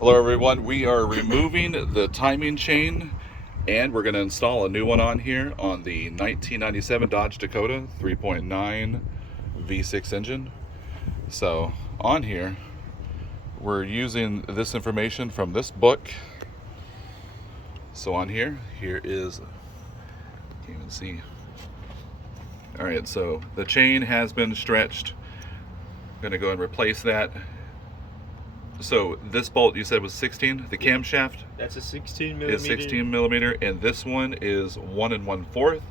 Hello everyone, we are removing the timing chain and we're going to install a new one on here on the 1997 Dodge Dakota 3.9 V6 engine. So on here, we're using this information from this book. So on here is, can't even see. Alright, so the chain has been stretched. I'm going to go and replace that. So this bolt you said was 16. The camshaft that's a 16 millimeter. Is 16 millimeter, and this one is 1 1/4.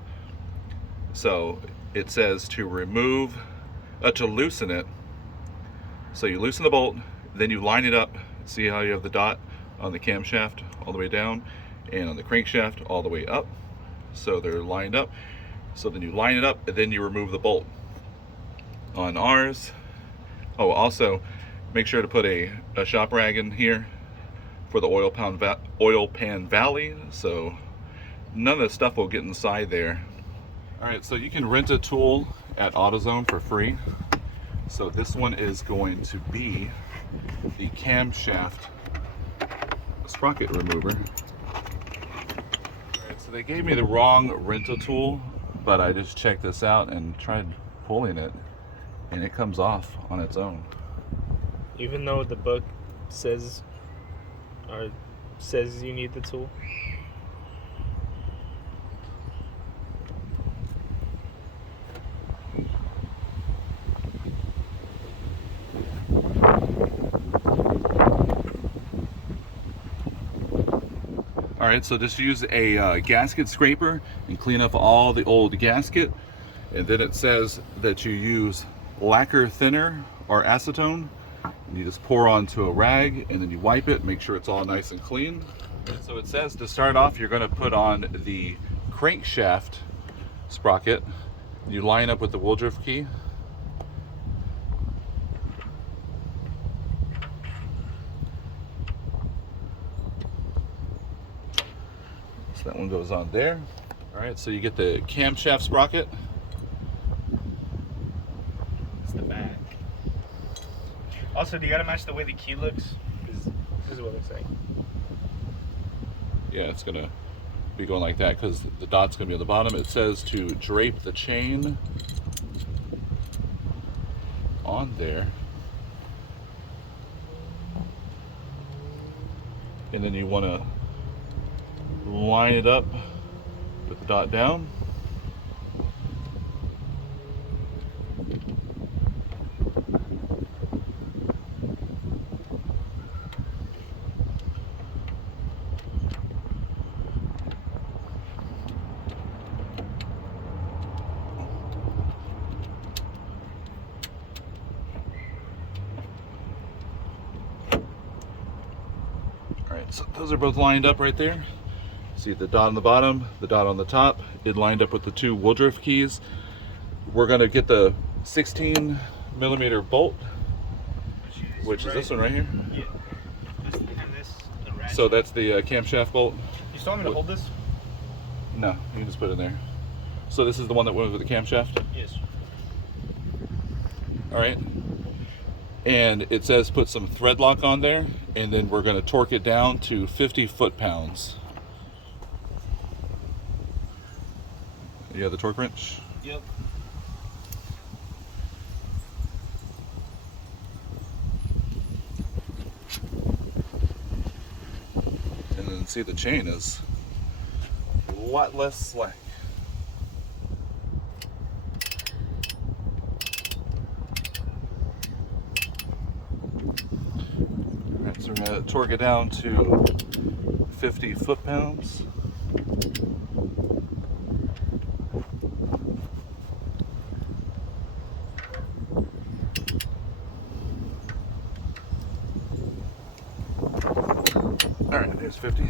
So it says to remove, to loosen it. So you loosen the bolt, then you line it up. See how you have the dot on the camshaft all the way down, and on the crankshaft all the way up. So they're lined up. So then you line it up, and then you remove the bolt. On ours, oh, also, make sure to put a shop rag in here for the oil pan valley, so none of the stuff will get inside there. Alright, so you can rent a tool at AutoZone for free. So this one is going to be the camshaft sprocket remover. Alright, so they gave me the wrong rental tool, but I just checked this out and tried pulling it, and it comes off on its own. Even though the book says you need the tool. Alright, so just use a gasket scraper and clean up all the old gasket. And then it says that you use lacquer thinner or acetone. And you just pour onto a rag and then you wipe it, make sure it's all nice and clean. So it says to start off, you're going to put on the crankshaft sprocket. You line up with the Woodruff key. So that one goes on there. All right, so you get the camshaft sprocket. It's the back. Also, do you gotta match the way the key looks? Because this is what it looks like. Yeah, it's gonna be going like that because the dot's gonna be on the bottom. It says to drape the chain on there. And then you wanna line it up with the dot down. Alright, so those are both lined up right there. See the dot on the bottom, the dot on the top. It lined up with the two Woodruff keys. We're going to get the 16 millimeter bolt, which is this one right here. Yeah. And this, the ratchet. So that's the camshaft bolt. You still want me to hold this? No, you can just put it in there. So this is the one that went with the camshaft? Yes. Alright. And it says put some thread lock on there, and then we're going to torque it down to 50 foot-pounds. You have the torque wrench? Yep. And then see the chain is a lot less slack. Alright, so we're going to torque it down to 50 foot-pounds. Alright, there's 50.